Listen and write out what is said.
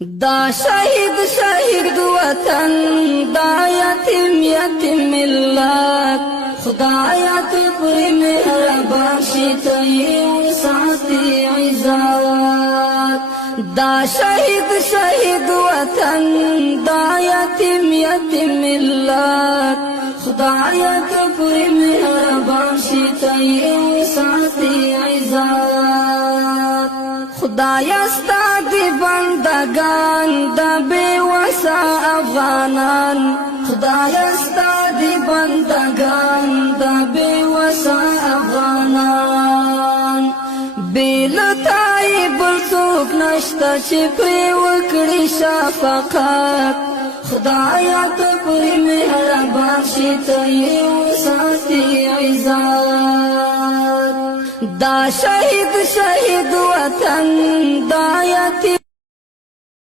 دا شهید وطن دا یتیم ملت خدایا ته پر مهربان شي ته یې ساتي عزت دا شهید وطن دا یتیم ملت خدایا ته پر مهربان شي ته یې ساتي عزت خدایا ستاد بندگان دا بے وسا افغانان خدایا ستاد بندگان دا بے وسا افغانان بیلتای بلسوک نشتا چی پری وکڑی شفقات خدایا تو پری مہربان شی تیو ساتی عزت دا شهید وطن دا یتیم